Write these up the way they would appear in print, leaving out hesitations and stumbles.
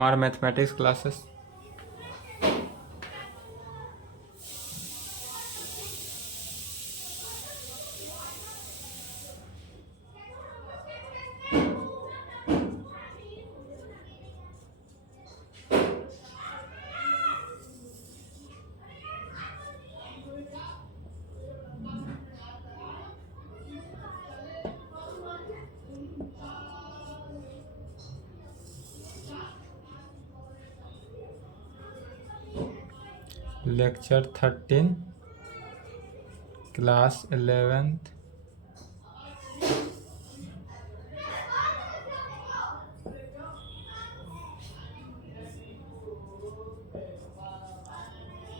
हमारे mathematics classes. Lecture 13 class 11th।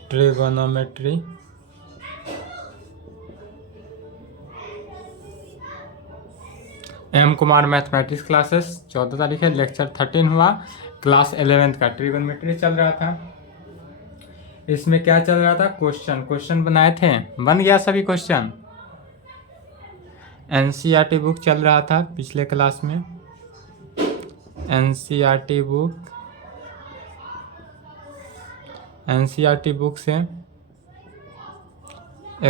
Trigonometry. M Kumar mathematics classes 14 तारीख है। लेक्चर 13 हुआ, क्लास 11th का ट्रिगोनोमेट्री चल रहा था। इसमें क्या चल रहा था? क्वेश्चन बनाए थे, बन गया सभी क्वेश्चन। एनसीईआरटी बुक चल रहा था पिछले क्लास में। एनसीईआरटी बुक से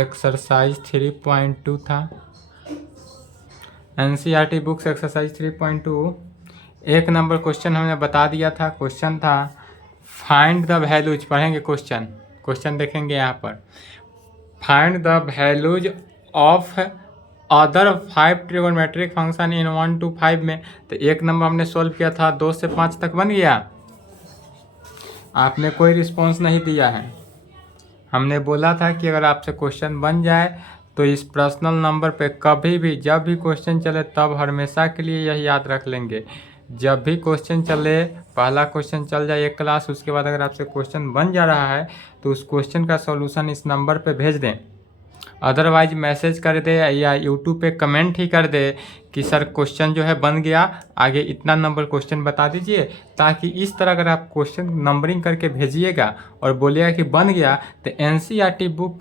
एक्सरसाइज 3.2 था। एनसीईआरटी बुक से एक्सरसाइज 3.2 एक नंबर क्वेश्चन हमने बता दिया था। क्वेश्चन था फाइंड द वैल्यूज। पढ़ेंगे क्वेश्चन देखेंगे यहाँ पर। Find the values of other 5 trigonometric function in 1 to 5 में। तो एक नंबर हमने सॉल्व किया था, 2 से 5 तक बन गया। आपने कोई रिस्पॉन्स नहीं दिया है। हमने बोला था कि अगर आपसे क्वेश्चन बन जाए तो इस पर्सनल नंबर पे कभी भी जब भी क्वेश्चन चले तब हमेशा के लिए यही याद रख लेंगे। जब भी क्वेश्चन चले, पहला क्वेश्चन चल जाए एक क्लास, उसके बाद अगर आपसे क्वेश्चन बन जा रहा है तो उस क्वेश्चन का सॉल्यूशन इस नंबर पे भेज दें। अदरवाइज मैसेज कर दे या यूट्यूब पे कमेंट ही कर दे कि सर क्वेश्चन जो है बन गया, आगे इतना नंबर क्वेश्चन बता दीजिए। ताकि इस तरह अगर आप क्वेश्चन नंबरिंग करके भेजिएगा और बोलिएगा कि बन गया, तो एनसीईआरटी बुक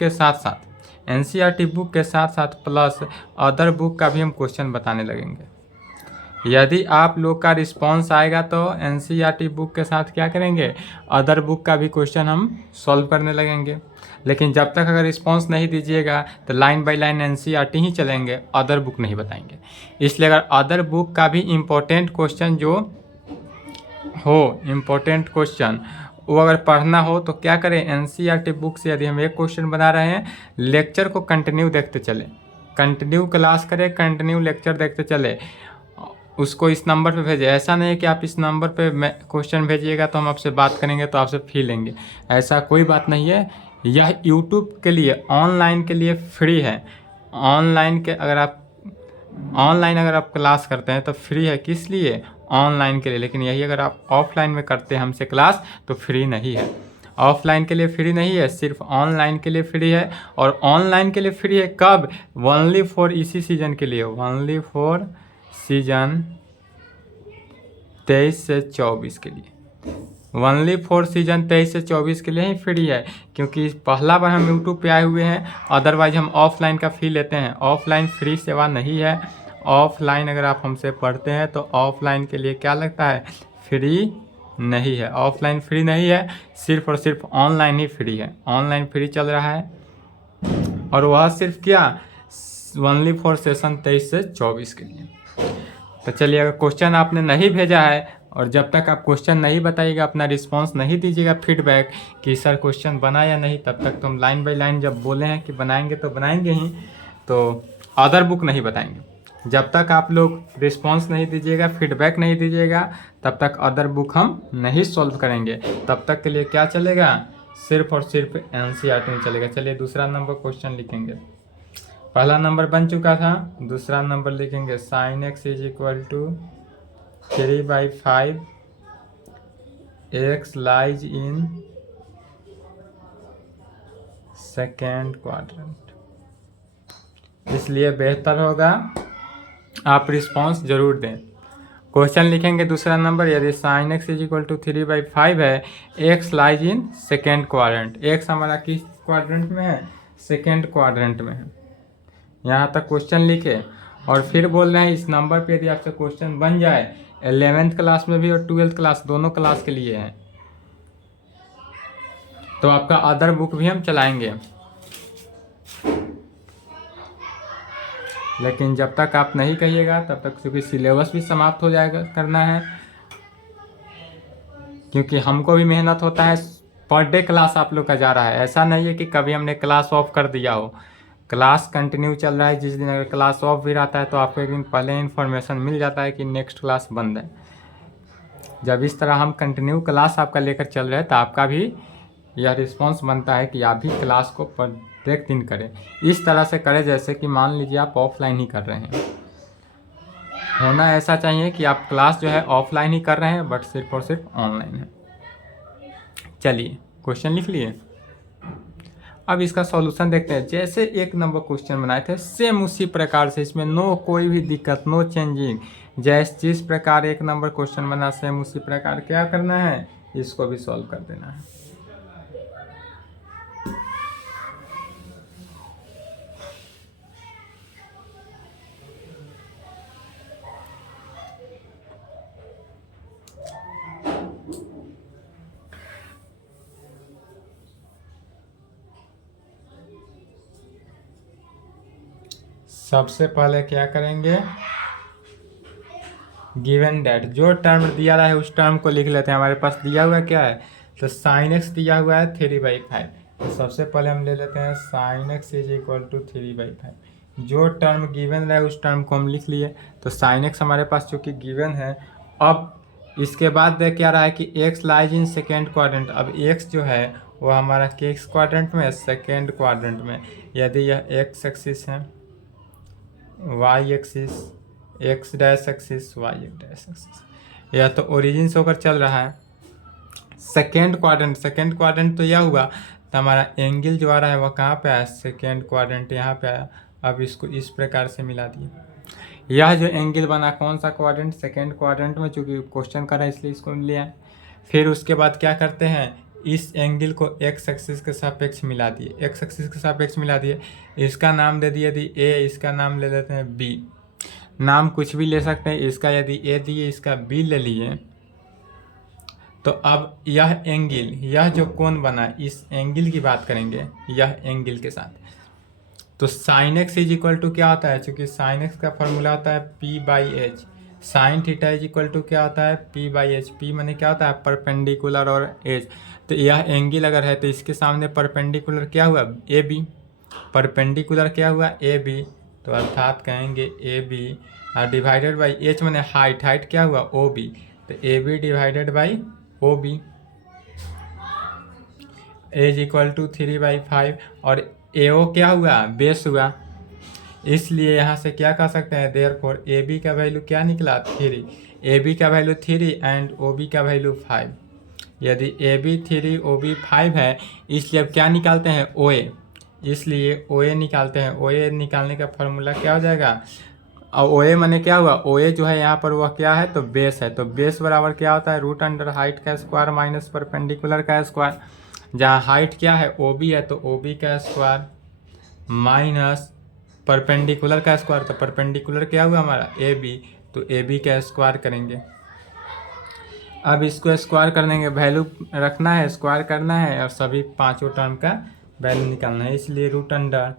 के साथ साथ प्लस अदर बुक का भी हम क्वेश्चन बताने लगेंगे। यदि आप लोग का रिस्पांस आएगा तो एनसीईआरटी बुक के साथ क्या करेंगे, अदर बुक का भी क्वेश्चन हम सॉल्व करने लगेंगे। लेकिन जब तक अगर रिस्पांस नहीं दीजिएगा तो लाइन बाय लाइन एनसीईआरटी ही चलेंगे, अदर बुक नहीं बताएंगे। इसलिए अगर अदर बुक का भी इम्पोर्टेंट क्वेश्चन जो हो, इम्पोर्टेंट क्वेश्चन वो अगर पढ़ना हो तो क्या करें, एनसीईआरटी बुक से यदि हम एक क्वेश्चन बना रहे हैं, लेक्चर को कंटिन्यू देखते चले, कंटिन्यू क्लास करें, कंटिन्यू लेक्चर देखते चले, उसको इस नंबर पे भेजें। ऐसा नहीं है कि आप इस नंबर पे क्वेश्चन भेजिएगा तो हम आपसे बात करेंगे तो आपसे फी लेंगे, ऐसा कोई बात नहीं है। यह यूट्यूब के लिए, ऑनलाइन के लिए फ्री है। ऑनलाइन अगर आप क्लास करते हैं तो फ्री है। किस लिए? ऑनलाइन के लिए। लेकिन यही अगर आप ऑफलाइन में करते हैं हमसे क्लास तो फ्री नहीं है। ऑफलाइन के लिए फ्री नहीं है, सिर्फ ऑनलाइन के लिए फ्री है। और ऑनलाइन के लिए फ्री है कब? ओनली फॉर इसी सीजन के लिए, ओनली फॉर सीजन 23 से 24 के लिए, ओनली फॉर सीजन 23 से 24 के लिए ही फ्री है। क्योंकि पहला बार हम यूट्यूब पे आए हुए हैं, अदरवाइज हम ऑफलाइन का फी लेते हैं। ऑफलाइन फ्री सेवा नहीं है। ऑफलाइन अगर आप हमसे पढ़ते हैं तो ऑफलाइन के लिए क्या लगता है, फ्री नहीं है। ऑफलाइन फ्री नहीं है, सिर्फ और सिर्फ ऑनलाइन ही फ्री है। ऑनलाइन फ्री चल रहा है और वह सिर्फ क्या, ओनली फॉर सेशन 23 से 24 के लिए। तो चलिए, अगर क्वेश्चन आपने नहीं भेजा है और जब तक आप क्वेश्चन नहीं बताइएगा, अपना रिस्पांस नहीं दीजिएगा फीडबैक कि सर क्वेश्चन बना या नहीं, तब तक तो हम लाइन बाय लाइन जब बोले हैं कि बनाएंगे तो बनाएंगे ही, तो अदर बुक नहीं बताएंगे। जब तक आप लोग रिस्पांस नहीं दीजिएगा, फीडबैक नहीं दीजिएगा, तब तक अदर बुक हम नहीं सॉल्व करेंगे। तब तक के लिए क्या चलेगा, सिर्फ और सिर्फ एनसीईआरटी में चलेगा। चलिए दूसरा नंबर क्वेश्चन लिखेंगे। पहला नंबर बन चुका था, दूसरा नंबर लिखेंगे। Sine x is equal to 3/5 x lies in second quadrant. इसलिए बेहतर होगा आप रिस्पांस जरूर दें। क्वेश्चन लिखेंगे दूसरा नंबर, यदि sine x is equal to 3/5 है, x lies in second quadrant. X हमारा किस क्वाड्रेंट में है, सेकेंड क्वाड्रेंट में है। यहाँ तक क्वेश्चन लिखे और फिर बोल रहे हैं इस नंबर पे यदि आपसे क्वेश्चन बन जाए 11th क्लास में भी और 12th क्लास, दोनों क्लास के लिए है। तो आपका अदर बुक भी हम चलाएंगे, लेकिन जब तक आप नहीं कहिएगा तब तक, क्योंकि सिलेबस भी समाप्त हो जाएगा, करना है, क्योंकि हमको भी मेहनत होता है। पर डे क्लास आप लोग का जा रहा है, ऐसा नहीं है कि कभी हमने क्लास ऑफ कर दिया हो, क्लास कंटिन्यू चल रहा है। जिस दिन अगर क्लास ऑफ भी रहता है तो आपको एक दिन पहले इन्फॉर्मेशन मिल जाता है कि नेक्स्ट क्लास बंद है। जब इस तरह हम कंटिन्यू क्लास आपका लेकर चल रहे हैं तो आपका भी यह रिस्पॉन्स बनता है कि आप भी क्लास को प्रत्येक दिन करें। इस तरह से करें जैसे कि मान लीजिए आप ऑफलाइन ही कर रहे हैं। होना ऐसा चाहिए कि आप क्लास जो है ऑफलाइन ही कर रहे हैं, बट सिर्फ और सिर्फ ऑनलाइन है। चलिए क्वेश्चन लिख लिए। अब इसका सॉल्यूशन देखते हैं। जैसे 1 नंबर क्वेश्चन बनाए थे, सेम उसी प्रकार से, इसमें नो कोई भी दिक्कत, नो चेंजिंग। जैसे जिस प्रकार 1 नंबर क्वेश्चन बना, सेम उसी प्रकार क्या करना है, इसको भी सॉल्व कर देना है। सबसे पहले क्या करेंगे, गिवन डेट, जो टर्म दिया रहा है उस टर्म को लिख लेते हैं। हमारे पास दिया हुआ क्या है, तो साइन एक्स दिया हुआ है 3/5। तो सबसे पहले हम ले लेते हैं sine x is equal to 3/5। जो टर्म गिवन रहा है उस टर्म को हम लिख लिए। तो साइन एक्स हमारे पास चूँकि गिवन है, अब इसके बाद देख क्या रहा है कि x lies in second quadrant. अब एक्स जो है वो हमारा किस क्वाड्रेंट में, सेकेंड क्वाड्रेंट में। यदि यह एक्स एक्सिस है, y axis, x dash axis, y dash axis, यह तो ओरिजिन से होकर चल रहा है सेकेंड क्वाड्रेंट। सेकेंड क्वाड्रेंट तो यह हुआ, तो हमारा एंगल जो आ रहा है वह कहाँ पे आया, सेकेंड क्वाड्रेंट यहाँ पे आया। अब इसको इस प्रकार से मिला दिए। यह जो एंगल बना कौन सा क्वाड्रेंट, सेकेंड क्वाड्रेंट में, चूँकि क्वेश्चन कर रहा है इसलिए इसको लिया। फिर उसके बाद क्या करते हैं, इस एंगल को एक्स एक्सिस के सापेक्ष मिला दिए, एक्स एक्सिस के सापेक्ष मिला दिए। इसका नाम दे दिए, यदि ए, इसका नाम ले लेते हैं बी। नाम कुछ भी ले सकते हैं, इसका यदि ए दिए, इसका बी ले लिए। तो अब यह एंगल, यह जो कोण बना, इस एंगल की बात करेंगे, यह एंगल के साथ। तो sine x is equal to क्या होता है, चूँकि साइन एक्स का फॉर्मूला होता है P/H। Sine theta is equal to क्या होता है, P/H। P माने क्या होता है, परपेंडिकुलर, और H। तो यह एंगल अगर है तो इसके सामने परपेंडिकुलर क्या हुआ, AB। परपेंडिकुलर क्या हुआ, AB। तो अर्थात कहेंगे AB और डिवाइडेड बाई H माने हाइट, हाइट क्या हुआ, OB। तो AB divided by OB is equal to 3/5। और AO क्या हुआ, बेस हुआ। इसलिए यहाँ से क्या कह सकते हैं, देयरफॉर AB का वैल्यू क्या निकला, 3। AB का वैल्यू 3 एंड OB का वैल्यू 5। यदि AB 3 OB 5 है, इसलिए अब क्या निकालते हैं, OA। इसलिए OA निकालते हैं। OA निकालने का फॉर्मूला क्या हो जाएगा, और OA माने क्या हुआ, OA जो है यहाँ पर वह क्या है, तो बेस है। तो बेस बराबर क्या होता है, रूट अंडर हाइट का स्क्वायर माइनस परपेंडिकुलर का स्क्वायर। जहाँ हाइट क्या है, OB है, तो OB का स्क्वायर माइनस परपेंडिकुलर का स्क्वायर। तो परपेंडिकुलर क्या हुआ हमारा, AB। तो AB का स्क्वायर करेंगे। अब इसको स्क्वायर करने के वैल्यू रखना है, स्क्वायर करना है, और सभी पांचों टर्म का वैल्यू निकालना है। इसलिए रूट अंडर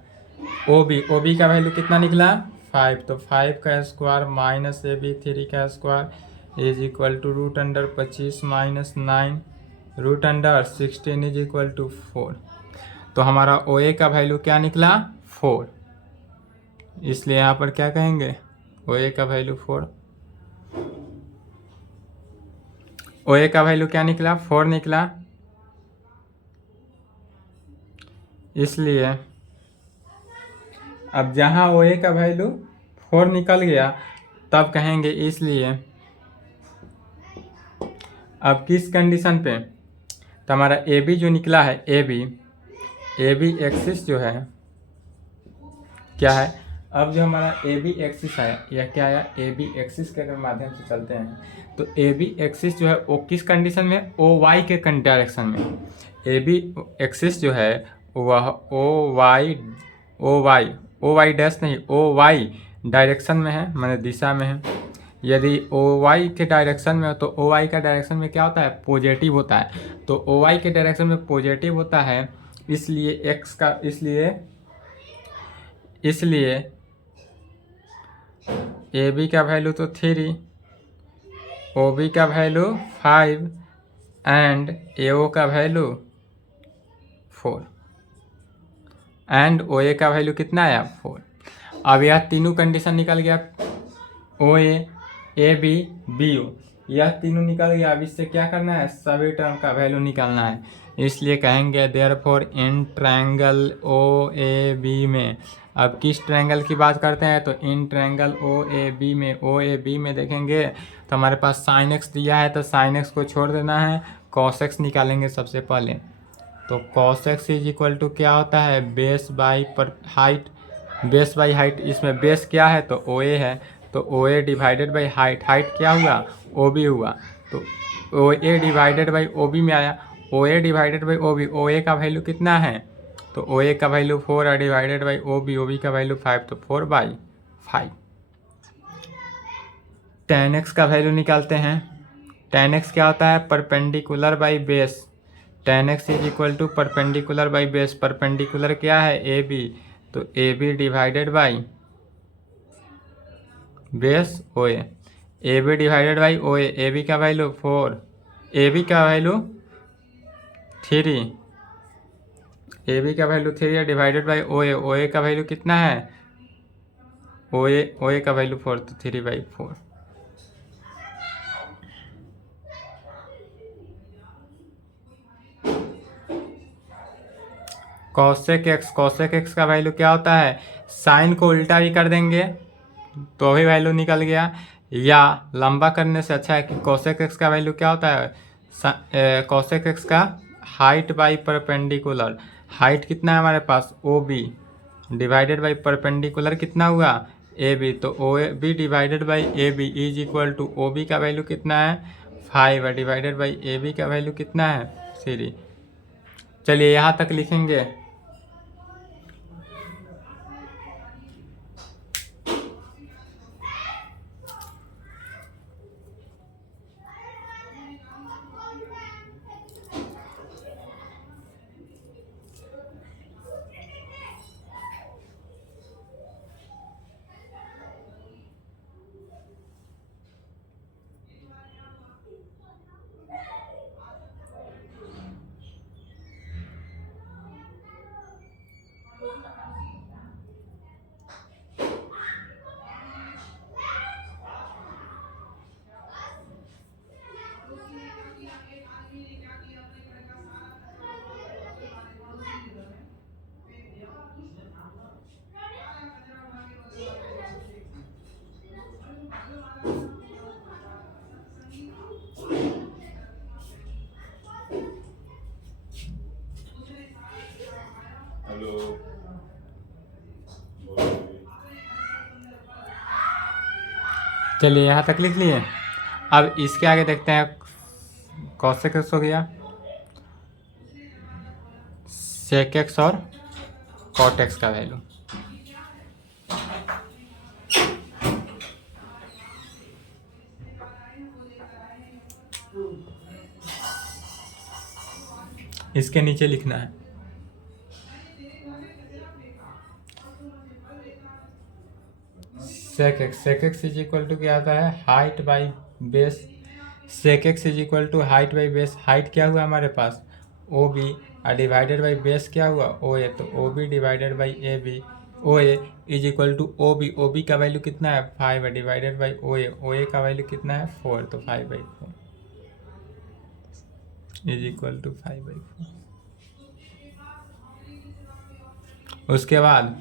OB का वैल्यू कितना निकला, 5। तो 5 का स्क्वायर माइनस AB 3 का square is equal to root under 25 minus 9 root under 16 is equal to 4। तो हमारा OA का वैल्यू क्या निकला, 4। इसलिए यहाँ पर क्या कहेंगे, OA का वैल्यू 4। OA का वैल्यू क्या निकला, 4 निकला। इसलिए अब जहाँ OA का वैल्यू 4 निकल गया, तब कहेंगे, इसलिए अब किस कंडीशन पे, तो हमारा AB जो निकला है, AB एक्सिस जो है क्या है, अब जो हमारा AB एक्सिस है, यह क्या है, AB एक्सिस के माध्यम से चलते हैं। तो AB एक्सिस जो है वो किस कंडीशन में, OY के डायरेक्शन में। AB एक्सिस जो है वह OY डैश नहीं, OY डायरेक्शन में है, माने दिशा में है। यदि ओ वाई के डायरेक्शन में हो तो ओ वाई का डायरेक्शन में क्या होता है, पॉजिटिव होता है। तो ओ वाई के डायरेक्शन में पॉजिटिव होता है, इसलिए एक्स का इसलिए ए बी का वैल्यू तो 3, ओ बी का वैल्यू 5 एंड ए ओ का वैल्यू 4 एंड ओ ए का वैल्यू कितना है, 4। अब यह तीनों कंडीशन निकल गया, ओ ए बी बी ओ, यह तीनों निकल गया। अब इससे क्या करना है, सभी टर्म का वैल्यू निकालना है। इसलिए कहेंगे therefore in triangle O A B में, अब किस ट्रायंगल की बात करते हैं, तो इन ट्रायंगल ओ ए बी में, ओ ए बी में देखेंगे तो हमारे पास साइन एक्स दिया है, तो साइन एक्स को छोड़ देना है, कॉस एक्स निकालेंगे सबसे पहले। तो cos x is equal to क्या होता है, बेस बाई पर हाइट, बेस बाई हाइट। इसमें बेस क्या है, तो ओ ए है, तो O A divided by height, height क्या हुआ, ओ बी हुआ, तो O A divided by O B में आया, O A divided by O B, O A का वैल्यू कितना है, तो ओ ए का वैल्यू 4 है, डिवाइडेड बाई ओ बी का वैल्यू 5, तो 4/5। tan x का वैल्यू निकालते हैं। tan x क्या होता है, perpendicular by base, tan x is equal to perpendicular by base. Perpendicular क्या है, ए बी, तो A B divided by base O A B divided by O A B का वैल्यू 4, ए बी का value 3, A B का value 3 है, divided by O A का value कितना है, ओ ए का वैल्यू 4, तो 3/4। कॉसेक एक्स का वैल्यू क्या होता है, साइन को उल्टा भी कर देंगे तो भी वैल्यू निकल गया, या लंबा करने से अच्छा है कि कॉसेक एक्स का वैल्यू क्या होता है, कॉसेक एक्स का हाइट बाई परपेंडिकुलर, हाइट कितना है हमारे पास, O B, divided by perpendicular कितना हुआ, ए बी, तो O B divided by A B is equal to O B का वैल्यू कितना है, 5 है, डिवाइडेड बाई ए बी का वैल्यू कितना है, 3। चलिए यहाँ तक लिखेंगे। चलिए यहाँ तक लिख लिए। अब इसके आगे देखते हैं, कॉसेक एक्स हो गया, सेक एक्स और कॉट एक्स का वैल्यू। इसके नीचे लिखना है, sec x is equal to क्या आता है, height by base, sec x is equal to height by base, height क्या हुआ हमारे पास, ओ बी, और डिवाइडेड बाई बेस क्या हुआ, ओ ए, तो O B divided by A B, O A is equal to O B का value कितना है, 5 है, डिवाइडेड बाई ओ ए का वैल्यू कितना है, 4, तो 5/4 इज इक्वल टू 5/4। उसके बाद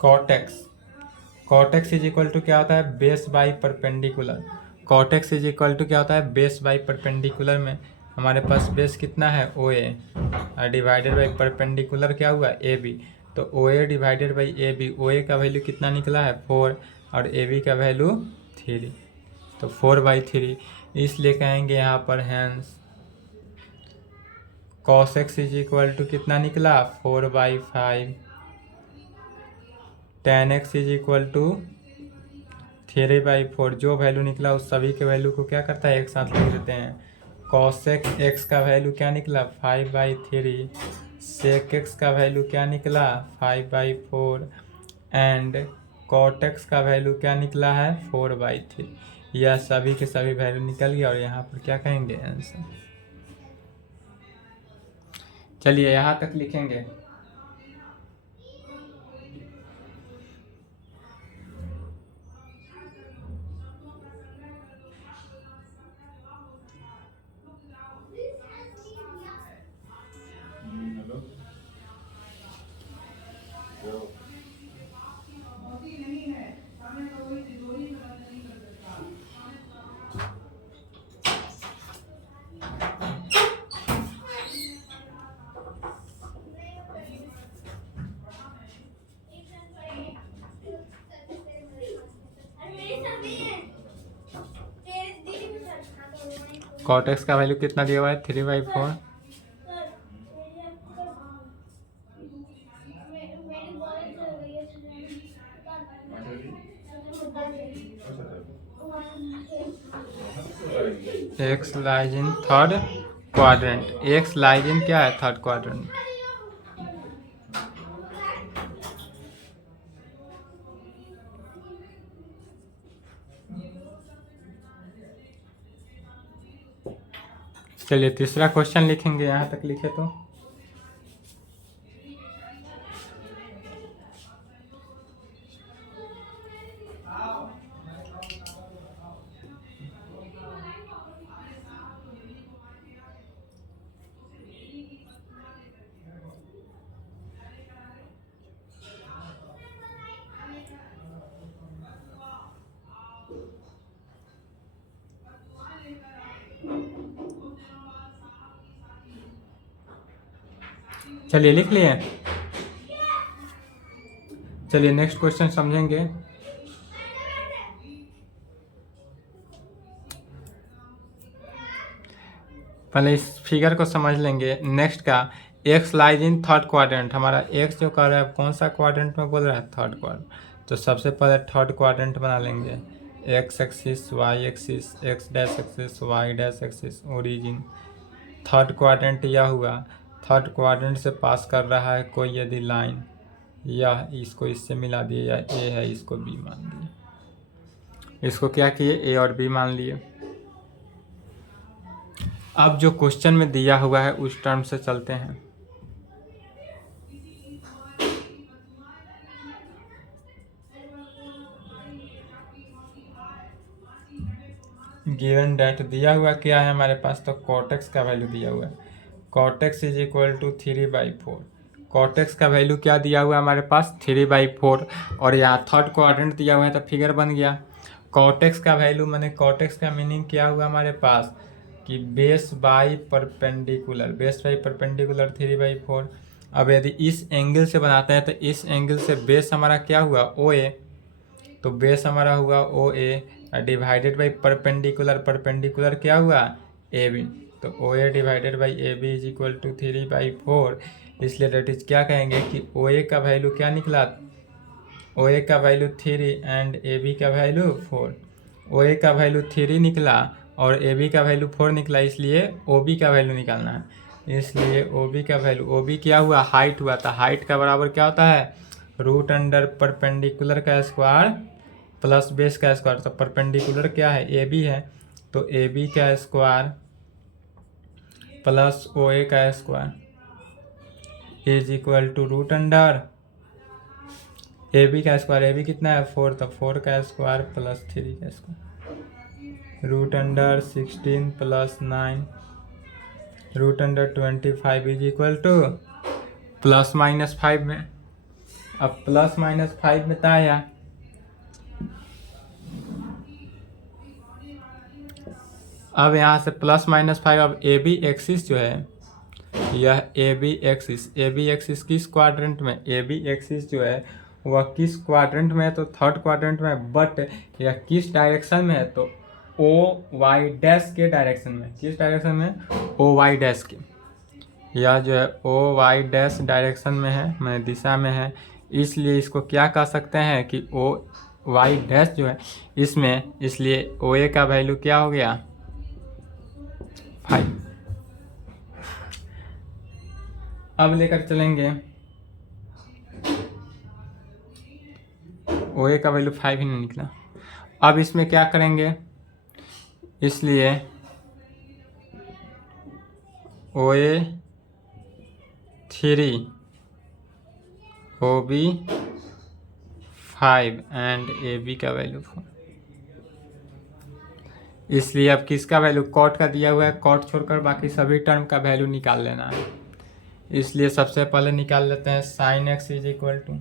cot x is equal to क्या होता है, base by perpendicular, cot x is equal to क्या होता है, बेस बाई परपेंडिकुलर में हमारे पास बेस कितना है, ओ ए, और डिवाइडेड बाई परपेंडिकुलर क्या हुआ, ए बी, तो O A divided by A B, O A का वैल्यू कितना निकला है, 4, और ए बी का वैल्यू 3, तो 4/3। इसलिए कहेंगे यहाँ पर hence cos x is equal to कितना निकला, 4/5 tan x is equal to 3/4। जो वैल्यू निकला उस सभी के वैल्यू को क्या करता है, एक साथ लिख देते हैं। cosec x का वैल्यू क्या निकला 5/3, sec x का वैल्यू क्या निकला 5/4 एंड cot x का वैल्यू क्या निकला है 4/3। यह सभी के सभी वैल्यू निकल गया और यहाँ पर क्या कहेंगे आंसर। चलिए यहाँ तक लिखेंगे। cot x का वैल्यू कितना दिया हुआ है 3/4। x lies in third quadrant. x lies in क्या है थर्ड क्वाड्रेंट। चलिए तीसरा क्वेश्चन लिखेंगे। यहाँ तक लिखे तो चलिए लिख लिए। चलिए नेक्स्ट क्वेश्चन समझेंगे। पहले इस फिगर को समझ लेंगे। नेक्स्ट का x lies in third quadrant. हमारा x जो कर रहा है कौन सा क्वाड्रेंट में बोल रहा है, थर्ड क्वाड्रेंट। तो सबसे पहले थर्ड क्वाड्रेंट बना लेंगे। x axis, y axis, x dash axis, y dash axis, origin. Third quadrant यह हुआ। थर्ड क्वाड्रेंट से पास कर रहा है कोई यदि लाइन, यह इसको इससे मिला दिए, या ए है इसको बी मान दिए। इसको क्या किए ए और बी मान लिए। अब जो क्वेश्चन में दिया हुआ है उस टर्म से चलते हैं। गिवन डेट दिया हुआ क्या है हमारे पास, तो कॉटेक्स का वैल्यू दिया हुआ है। Cot x is equal to 3/4। Cot x का वैल्यू क्या दिया हुआ है हमारे पास 3/4 और यहाँ थर्ड क्वाड्रेंट दिया हुआ है तो फिगर बन गया। कॉटेक्स का वैल्यू मैंने कॉटेक्स का मीनिंग क्या हुआ हमारे पास कि base by perpendicular, base by perpendicular 3/4। अब यदि इस एंगल से बनाते हैं तो इस एंगल से बेस हमारा क्या हुआ OA, तो बेस हमारा हुआ OA divided by perpendicular, perpendicular क्या हुआ AB, तो OA divided by AB is equal to 3/4। इसलिए डेट इज क्या कहेंगे कि OA का वैल्यू क्या निकला, OA का वैल्यू 3 एंड AB का वैल्यू 4। OA का वैल्यू 3 निकला और AB का वैल्यू 4 निकला, इसलिए OB का वैल्यू निकालना है। इसलिए OB का वैल्यू, OB क्या हुआ हाइट हुआ था। हाइट का बराबर क्या होता है रूट अंडर परपेंडिकुलर का स्क्वायर प्लस बेस का स्क्वायर। तो परपेंडिकुलर क्या है AB है, तो AB का स्क्वायर प्लस OA का square is equal to root under AB का स्क्वायर, AB कितना है 4, तो 4 का स्क्वायर प्लस 3 का square, root under 16 plus 9 root under 25 is equal to plus minus 5 में। अब प्लस माइनस 5 में था आया, अब यहाँ से प्लस माइनस 5। अब AB एक्सिस जो है, यह AB एक्सिस किस क्वाड्रेंट में, AB एक्सिस जो है वह किस क्वाड्रेंट में है, तो थर्ड क्वाड्रेंट में। बट यह किस डायरेक्शन में है, तो OY डैश के डायरेक्शन में। किस डायरेक्शन में, OY डैश के। यह जो है OY डैश डायरेक्शन में है, मैं दिशा में है। इसलिए इसको क्या कह सकते हैं कि ओ वाई डैश जो है इसमें, इसलिए ओ ए का वैल्यू क्या हो गया 5। अब लेकर चलेंगे ओ ए का वैल्यू 5 ही नहीं निकला। अब इसमें क्या करेंगे, इसलिए O A 3 O B 5 and A B का वैल्यू 4। इसलिए अब किसका वैल्यू, कॉट का दिया हुआ है, कॉट छोड़कर बाकी सभी टर्म का वैल्यू निकाल लेना है। इसलिए सबसे पहले निकाल लेते हैं sine x is equal to,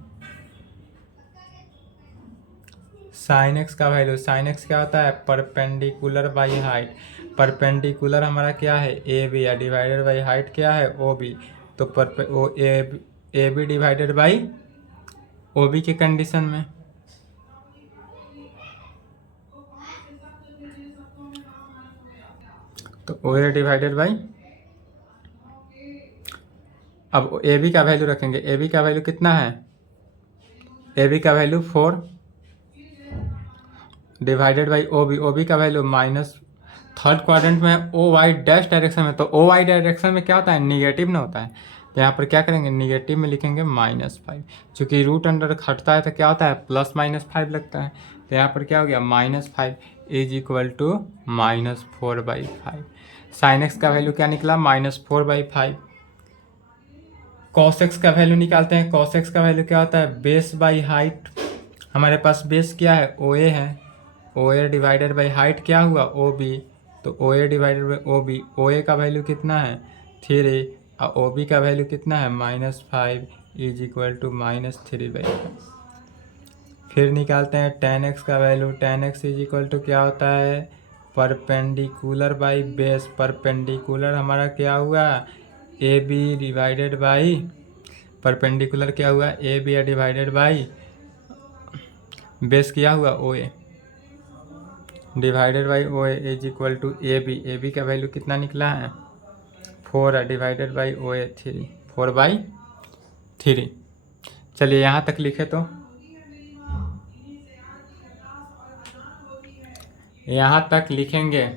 sine x का वैल्यू, साइन एक्स क्या होता है परपेंडिकुलर बाई हाइट। परपेंडिकुलर हमारा क्या है ए बी या डिवाइडेड बाई हाइट क्या है ओ बी। तो A B divided by O B की कंडीशन में, तो ओ ए डिवाइडेड बाई, अब ए बी का वैल्यू रखेंगे, ए बी का वैल्यू कितना है, ए बी का value 4 divided by O B का वैल्यू माइनस, थर्ड क्वाड्रेंट में ओ वाई डैश डायरेक्शन में, तो ओ वाई डायरेक्शन में क्या होता है निगेटिव ना होता है, तो यहाँ पर क्या करेंगे निगेटिव में लिखेंगे -5। चूँकि रूट अंडर हटता है तो क्या होता है +-5 लगता है, तो यहाँ पर क्या हो गया -5 is equal to -4/5। Sine x का वैल्यू क्या निकला -4/5। कॉस एक्स का वैल्यू निकालते हैं, कॉस एक्स का वैल्यू क्या होता है बेस बाई हाइट। हमारे पास बेस क्या है ओ ए है, ओ ए डिवाइडेड बाई हाइट क्या हुआ ओ बी, तो O A divided by O B, O A का वैल्यू कितना है 3 और ओ बी का वैल्यू कितना है -5 इज इक्वल टू -3/5। फिर निकालते हैं tan x का value, tan x is equal to क्या होता है परपेंडिकुलर बाई बेस। परपेंडिकुलर हमारा क्या हुआ A B divided by, perpendicular क्या हुआ A B divided by base किया हुआ O A divided by O A is equal to A B का वैल्यू कितना निकला है 4 डिवाइडेड बाई ओ ए 3, 4/3। चलिए यहाँ तक लिखे, तो यहाँ तक लिखेंगे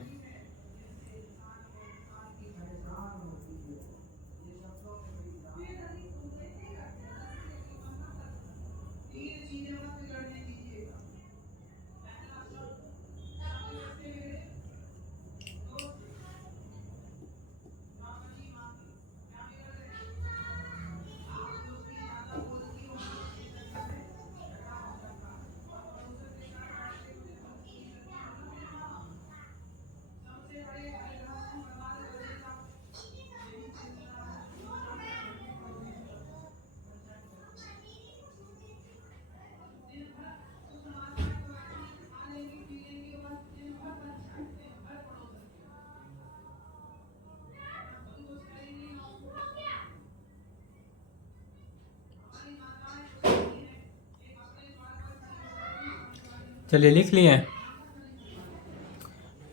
चलिए लिख लिए।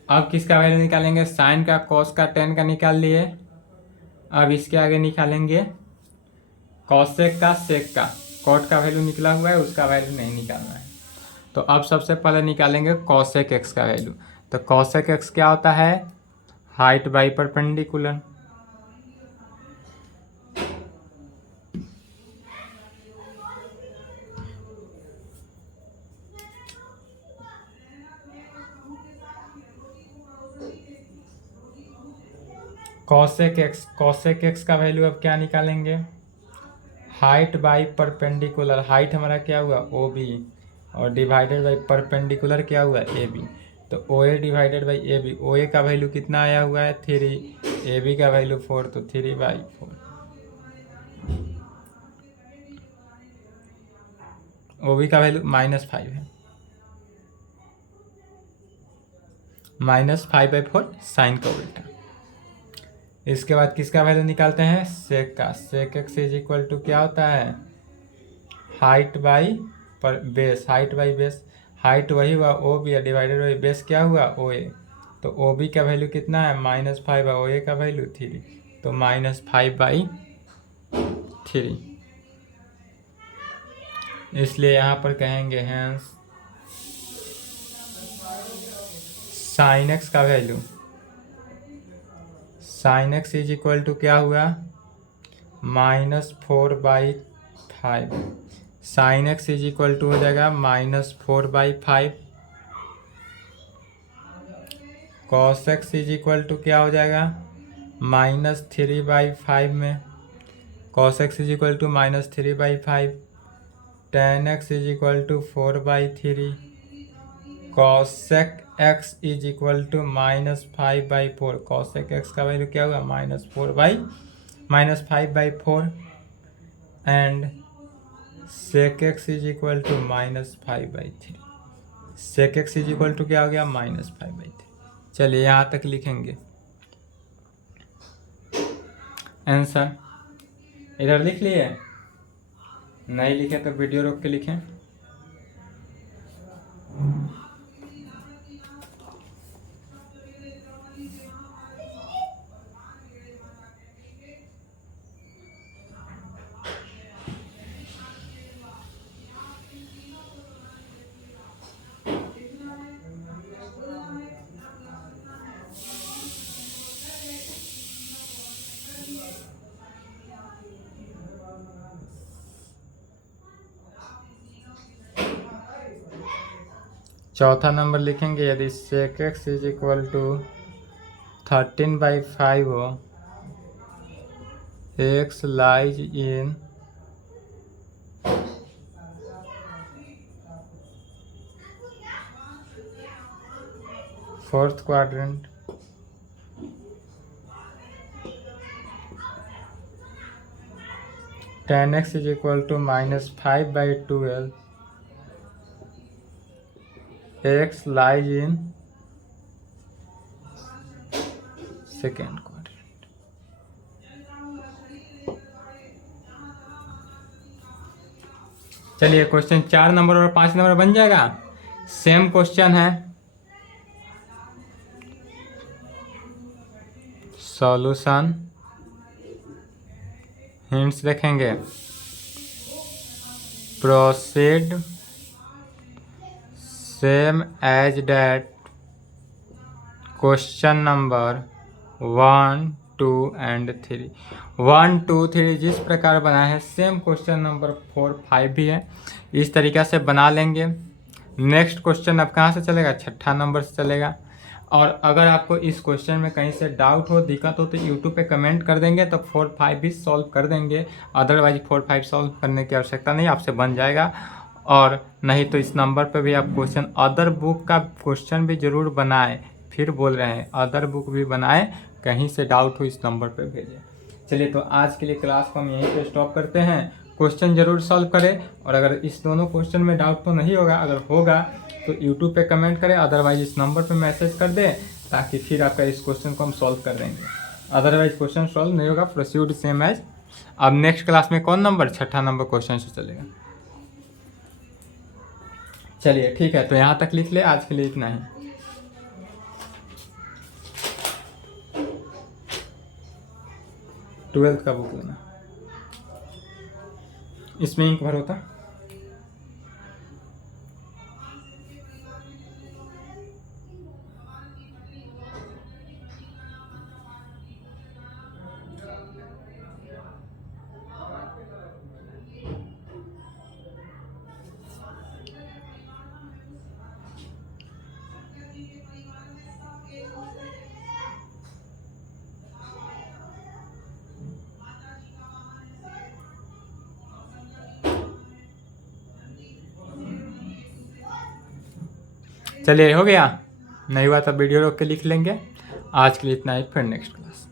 अब किसका वैल्यू निकालेंगे, साइन का कॉस का टेन का निकाल लिए। अब इसके आगे निकालेंगे कॉसेक का सेक का, कॉट का वैल्यू निकला हुआ है उसका वैल्यू नहीं निकालना है। तो अब सबसे पहले निकालेंगे कॉसेक एक्स का वैल्यू। तो कॉसेक एक्स क्या होता है height by perpendicular, cosec x का वैल्यू अब क्या निकालेंगे हाइट बाई परपेंडिकुलर, हाइट हमारा क्या हुआ ओ बी और डिवाइडेड बाई परपेंडिकुलर क्या हुआ ए बी। तो O A divided by A B, O A का वैल्यू कितना आया हुआ है 3, ए बी का वैल्यू 4, तो 3/4। ओ बी का वैल्यू -5 है, -5/4 साइन का उल्टा। इसके बाद किसका वैल्यू निकालते हैं सेक का, sec x is equal to क्या होता है हाइट बाई पर base, height by base, height वही हुआ O B divided by base क्या हुआ ओ ए। तो ओ बी का वैल्यू कितना है -5 और ओ ए का वैल्यू 3, तो -5/3। इसलिए यहाँ पर कहेंगे हैंस साइन एक्स का value, sine x is equal to क्या हुआ, -4/5। Sine x is equal to हो जाएगा -4/5। Cos x is equal to क्या हो जाएगा, -3/5 में। Cos x is equal to -3/5। Tan x is equal to 4/3। Cosec x is equal to -5/4। Cosec x का value क्या हुआ, -5/4 and sec x is equal to -5/3। Sec x is equal to क्या हो गया, -5/3। चलिए यहाँ तक लिखेंगे आंसर। इधर लिख लिए, नहीं लिखे तो वीडियो रोक के लिखें। चौथा नंबर लिखेंगे, यदि sec x is equal to 13/5 हो, x lies in fourth quadrant, tan x is equal to -5/12, x lies in second quadrant. चलिए क्वेश्चन 4 नंबर और 5 नंबर बन जाएगा। सेम क्वेश्चन है, सॉल्यूशन हिंट्स देखेंगे। Proceed same as that question number 1, 2 and 3। 1, 2, 3 जिस प्रकार बना है सेम क्वेश्चन नंबर 4, 5 भी है, इस तरीक़ा से बना लेंगे। नेक्स्ट क्वेश्चन अब कहाँ से चलेगा, छठा नंबर से चलेगा। और अगर आपको इस क्वेश्चन में कहीं से डाउट हो, दिक्कत हो, तो यूट्यूब पे कमेंट कर देंगे तो 4, 5 भी सॉल्व कर देंगे। अदरवाइज 4, 5 सॉल्व करने की आवश्यकता नहीं, आपसे बन जाएगा। और नहीं तो इस नंबर पे भी आप क्वेश्चन अदर बुक का क्वेश्चन भी ज़रूर बनाएं। फिर बोल रहे हैं अदर बुक भी बनाएं, कहीं से डाउट हो इस नंबर पे भेजें। चलिए तो आज के लिए क्लास को हम यहीं पे स्टॉप करते हैं। क्वेश्चन ज़रूर सॉल्व करें, और अगर इस दोनों क्वेश्चन में डाउट तो नहीं होगा, अगर होगा तो यूट्यूब पे कमेंट करें, अदरवाइज इस नंबर पे मैसेज कर दें, ताकि फिर आपका इस क्वेश्चन को हम सॉल्व कर देंगे। अदरवाइज क्वेश्चन सॉल्व नहीं होगा, प्रोसीड सेम एज। अब नेक्स्ट क्लास में कौन नंबर, छठा नंबर क्वेश्चन से चलेगा। चलिए ठीक है, तो यहाँ तक लिख ले, आज के लिए इतना ही। ट्वेल्थ का बुक लेना, इसमें इंक भर होता। चलिए हो गया, नहीं हुआ तो वीडियो रोक के लिख लेंगे। आज के लिए इतना ही, फिर नेक्स्ट क्लास।